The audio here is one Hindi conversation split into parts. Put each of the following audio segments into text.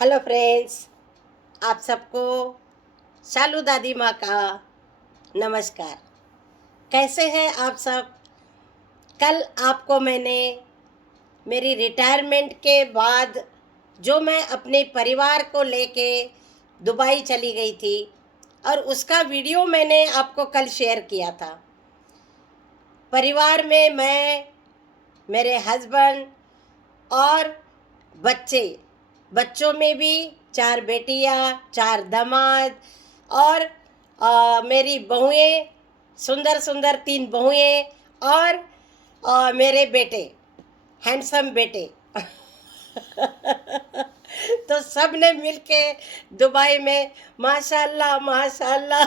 हेलो फ्रेंड्स, आप सबको शालू दादी माँ का नमस्कार। कैसे हैं आप सब? कल आपको मैंने मेरी रिटायरमेंट के बाद जो मैं अपने परिवार को लेके दुबई चली गई थी और उसका वीडियो मैंने आपको कल शेयर किया था। परिवार में मैं, मेरे हस्बैंड और बच्चे, बच्चों में भी 4 बेटियां, 4 दामाद और मेरी बहुएं, सुंदर सुंदर 3 बहुएं और मेरे बेटे, हैंडसम बेटे। तो सब ने मिलके दुबई में माशाल्लाह माशाल्लाह।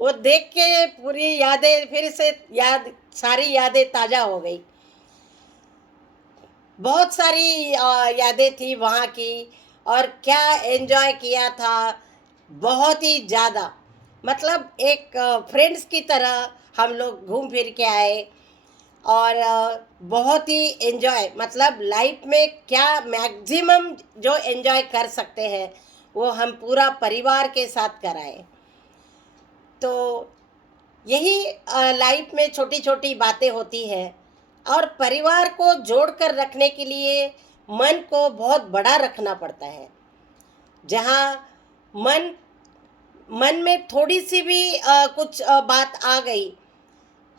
वो देख के पूरी यादें फिर से सारी यादें ताज़ा हो गई। बहुत सारी यादें थी वहाँ की और क्या एंजॉय किया था, बहुत ही ज़्यादा। मतलब एक फ्रेंड्स की तरह हम लोग घूम फिर के आए और बहुत ही एंजॉय, मतलब लाइफ में क्या मैक्सिमम जो एंजॉय कर सकते हैं वो हम पूरा परिवार के साथ कराए। तो यही लाइफ में छोटी छोटी बातें होती हैं और परिवार को जोड़कर रखने के लिए मन को बहुत बड़ा रखना पड़ता है। जहाँ मन मन में थोड़ी सी भी कुछ बात आ गई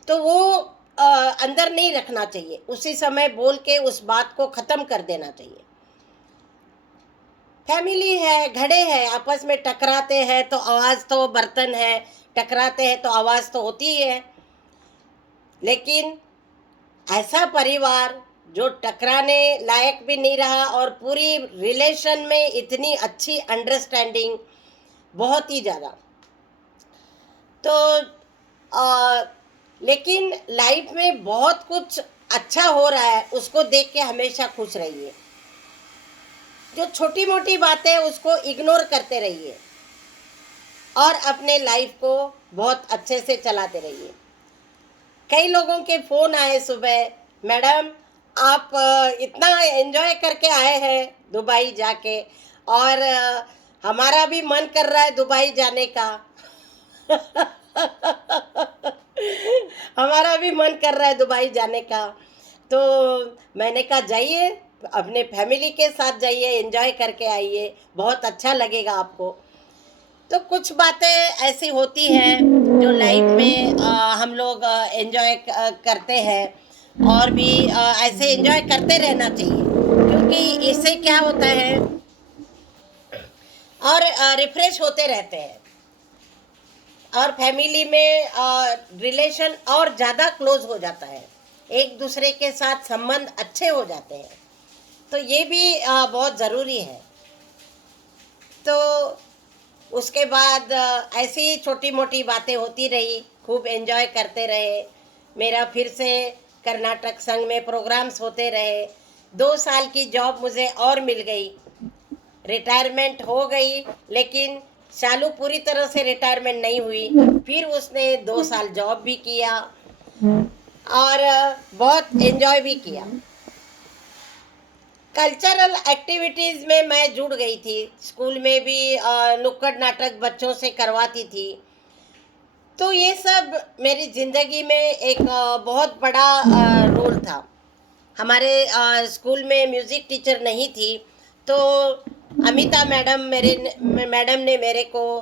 तो वो अंदर नहीं रखना चाहिए, उसी समय बोल के उस बात को ख़त्म कर देना चाहिए। फैमिली है, घड़े हैं, आपस में टकराते हैं तो आवाज़, तो बर्तन है, टकराते हैं तो आवाज़ तो होती ही है। लेकिन ऐसा परिवार जो टकराने लायक भी नहीं रहा और पूरी रिलेशन में इतनी अच्छी अंडरस्टैंडिंग, बहुत ही ज़्यादा। तो आ, लेकिन लाइफ में बहुत कुछ अच्छा हो रहा है, उसको देख के हमेशा खुश रहिए। जो छोटी मोटी बातें उसको इग्नोर करते रहिए और अपने लाइफ को बहुत अच्छे से चलाते रहिए। कई लोगों के फ़ोन आए सुबह, मैडम आप इतना एंजॉय करके आए हैं दुबई जाके और हमारा भी मन कर रहा है दुबई जाने का। हमारा भी मन कर रहा है दुबई जाने का। तो मैंने कहा जाइए, अपने फैमिली के साथ जाइए, एंजॉय करके आइए, बहुत अच्छा लगेगा आपको। तो कुछ बातें ऐसी होती हैं जो लाइफ में हम लोग एंजॉय करते हैं और भी ऐसे एंजॉय करते रहना चाहिए, क्योंकि इससे क्या होता है और रिफ्रेश होते रहते हैं और फैमिली में रिलेशन और ज़्यादा क्लोज हो जाता है, एक दूसरे के साथ संबंध अच्छे हो जाते हैं। तो ये भी बहुत ज़रूरी है। तो उसके बाद ऐसी छोटी मोटी बातें होती रही, खूब एंजॉय करते रहे। मेरा फिर से कर्नाटक संघ में प्रोग्राम्स होते रहे। 2 साल की जॉब मुझे और मिल गई, रिटायरमेंट हो गई, लेकिन शालू पूरी तरह से रिटायरमेंट नहीं हुई। फिर उसने 2 साल जॉब भी किया और बहुत एंजॉय भी किया। कल्चरल एक्टिविटीज़ में मैं जुड़ गई थी। स्कूल में भी नुक्कड़ नाटक बच्चों से करवाती थी। तो ये सब मेरी ज़िंदगी में एक बहुत बड़ा रोल था। हमारे स्कूल में म्यूज़िक टीचर नहीं थी, तो अमिता मैडम ने मेरे को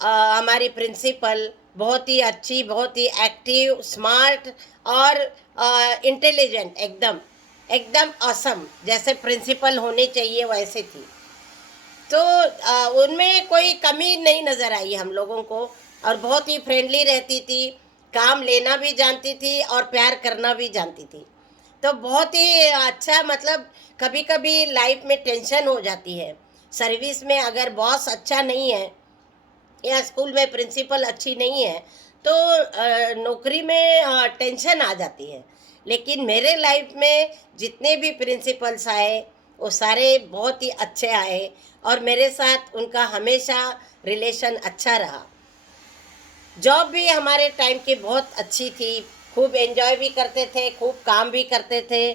हमारी प्रिंसिपल, बहुत ही अच्छी, बहुत ही एक्टिव, स्मार्ट और इंटेलिजेंट, एकदम एकदम असम जैसे प्रिंसिपल होने चाहिए वैसे थी। तो उनमें कोई कमी नहीं नज़र आई हम लोगों को और बहुत ही फ्रेंडली रहती थी, काम लेना भी जानती थी और प्यार करना भी जानती थी। तो बहुत ही अच्छा, मतलब कभी कभी लाइफ में टेंशन हो जाती है सर्विस में, अगर बॉस अच्छा नहीं है या स्कूल में प्रिंसिपल अच्छी नहीं है तो नौकरी में टेंशन आ जाती है। लेकिन मेरे लाइफ में जितने भी प्रिंसिपल्स आए वो सारे बहुत ही अच्छे आए और मेरे साथ उनका हमेशा रिलेशन अच्छा रहा। जॉब भी हमारे टाइम की बहुत अच्छी थी, खूब एंजॉय भी करते थे, खूब काम भी करते थे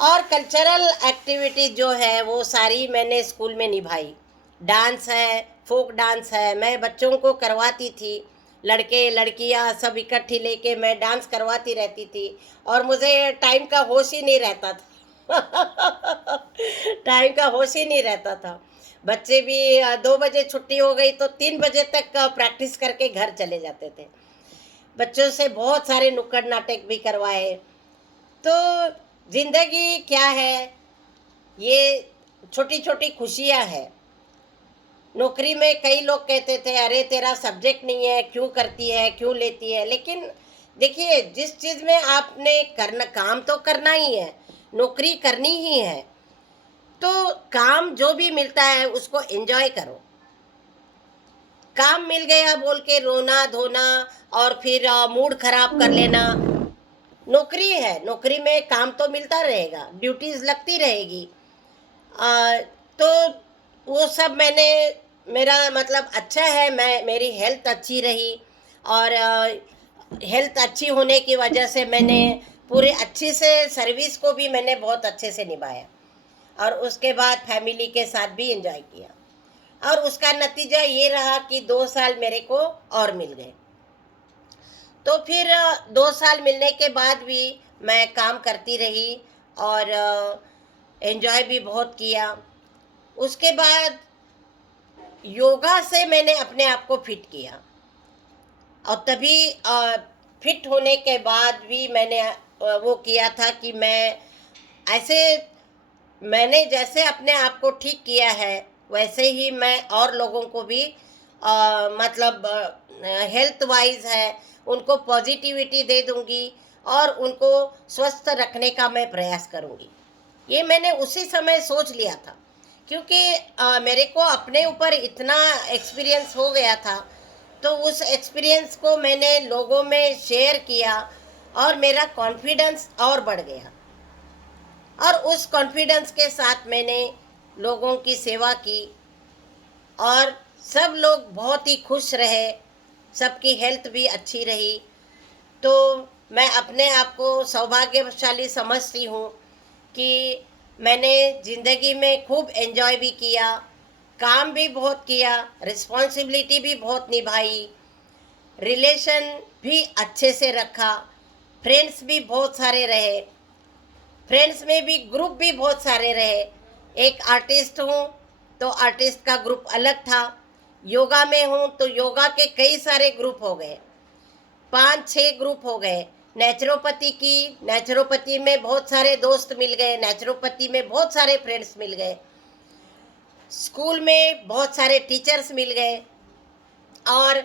और कल्चरल एक्टिविटी जो है वो सारी मैंने स्कूल में निभाई। डांस है, फोक डांस है, मैं बच्चों को करवाती थी। लड़के लड़कियां सब इकट्ठी लेके मैं डांस करवाती रहती थी और मुझे टाइम का होश ही नहीं रहता था। टाइम का होश ही नहीं रहता था। बच्चे भी 2 बजे छुट्टी हो गई तो 3 बजे तक प्रैक्टिस करके घर चले जाते थे। बच्चों से बहुत सारे नुक्कड़ नाटक भी करवाए। तो जिंदगी क्या है, ये छोटी छोटी खुशियां हैं। नौकरी में कई लोग कहते थे अरे तेरा सब्जेक्ट नहीं है, क्यों करती है, क्यों लेती है। लेकिन देखिए, जिस चीज़ में आपने करना, काम तो करना ही है, नौकरी करनी ही है, तो काम जो भी मिलता है उसको एंजॉय करो। काम मिल गया बोल के रोना धोना और फिर मूड खराब कर लेना, नौकरी है, नौकरी में काम तो मिलता रहेगा, ड्यूटीज लगती रहेगी। तो वो सब मैंने, मेरा मतलब अच्छा है, मैं, मेरी हेल्थ अच्छी रही और हेल्थ अच्छी होने की वजह से मैंने पूरे अच्छे से सर्विस को भी मैंने बहुत अच्छे से निभाया और उसके बाद फैमिली के साथ भी एंजॉय किया और उसका नतीजा ये रहा कि 2 साल मेरे को और मिल गए। तो फिर 2 साल मिलने के बाद भी मैं काम करती रही और एंजॉय भी बहुत किया। उसके बाद योगा से मैंने अपने आप को फिट किया और तभी फिट होने के बाद भी मैंने वो किया था कि मैं ऐसे, मैंने जैसे अपने आप को ठीक किया है वैसे ही मैं और लोगों को भी मतलब हेल्थ वाइज है उनको पॉजिटिविटी दे दूंगी और उनको स्वस्थ रखने का मैं प्रयास करूंगी। ये मैंने उसी समय सोच लिया था क्योंकि मेरे को अपने ऊपर इतना एक्सपीरियंस हो गया था। तो उस एक्सपीरियंस को मैंने लोगों में शेयर किया और मेरा कॉन्फिडेंस और बढ़ गया और उस कॉन्फिडेंस के साथ मैंने लोगों की सेवा की और सब लोग बहुत ही खुश रहे, सबकी हेल्थ भी अच्छी रही। तो मैं अपने आप को सौभाग्यशाली समझती हूँ कि मैंने ज़िंदगी में खूब एंजॉय भी किया, काम भी बहुत किया, रिस्पॉन्सिबिलिटी भी बहुत निभाई, रिलेशन भी अच्छे से रखा, फ्रेंड्स भी बहुत सारे रहे, फ्रेंड्स में भी ग्रुप भी बहुत सारे रहे। एक आर्टिस्ट हूँ तो आर्टिस्ट का ग्रुप अलग था, योगा में हूँ तो योगा के कई सारे ग्रुप हो गए, 5-6 ग्रुप हो गए। नेचुरोपैथी की, नेचुरोपैथी में बहुत सारे दोस्त मिल गए, नेचुरोपैथी में बहुत सारे फ्रेंड्स मिल गए, स्कूल में बहुत सारे टीचर्स मिल गए और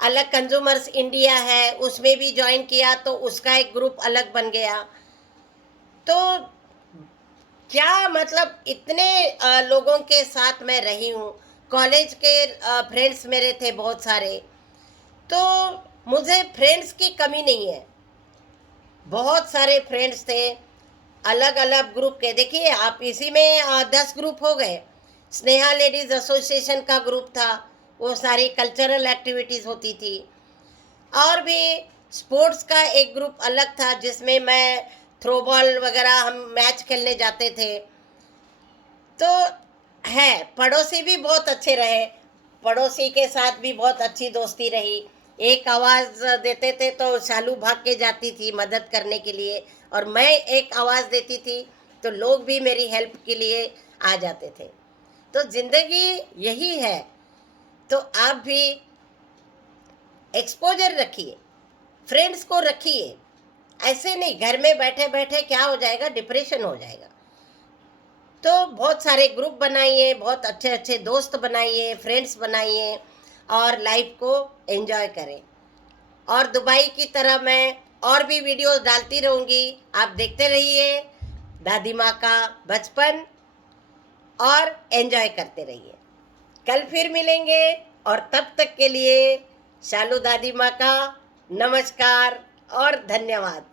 अलग कंज्यूमर्स इंडिया है उसमें भी ज्वाइन किया तो उसका एक ग्रुप अलग बन गया। तो क्या मतलब इतने लोगों के साथ मैं रही हूँ, कॉलेज के फ्रेंड्स मेरे थे बहुत सारे, तो मुझे फ्रेंड्स की कमी नहीं है, बहुत सारे फ्रेंड्स थे अलग अलग ग्रुप के। देखिए आप, इसी में 10 ग्रुप हो गए। स्नेहा लेडीज एसोसिएशन का ग्रुप था, वो सारी कल्चरल एक्टिविटीज़ होती थी और भी स्पोर्ट्स का एक ग्रुप अलग था जिसमें मैं थ्रोबॉल वगैरह, हम मैच खेलने जाते थे। तो है, पड़ोसी भी बहुत अच्छे रहे, पड़ोसी के साथ भी बहुत अच्छी दोस्ती रही। एक आवाज़ देते थे तो शालू भाग के जाती थी मदद करने के लिए और मैं एक आवाज़ देती थी तो लोग भी मेरी हेल्प के लिए आ जाते थे। तो ज़िंदगी यही है। तो आप भी एक्सपोजर रखिए, फ्रेंड्स को रखिए, ऐसे नहीं घर में बैठे बैठे क्या हो जाएगा, डिप्रेशन हो जाएगा। तो बहुत सारे ग्रुप बनाइए, बहुत अच्छे अच्छे दोस्त बनाइए, फ्रेंड्स बनाइए और लाइफ को एंजॉय करें। और दुबई की तरह मैं और भी वीडियोस डालती रहूँगी, आप देखते रहिए दादी माँ का बचपन और एंजॉय करते रहिए। कल फिर मिलेंगे और तब तक के लिए शालू दादी माँ का नमस्कार और धन्यवाद।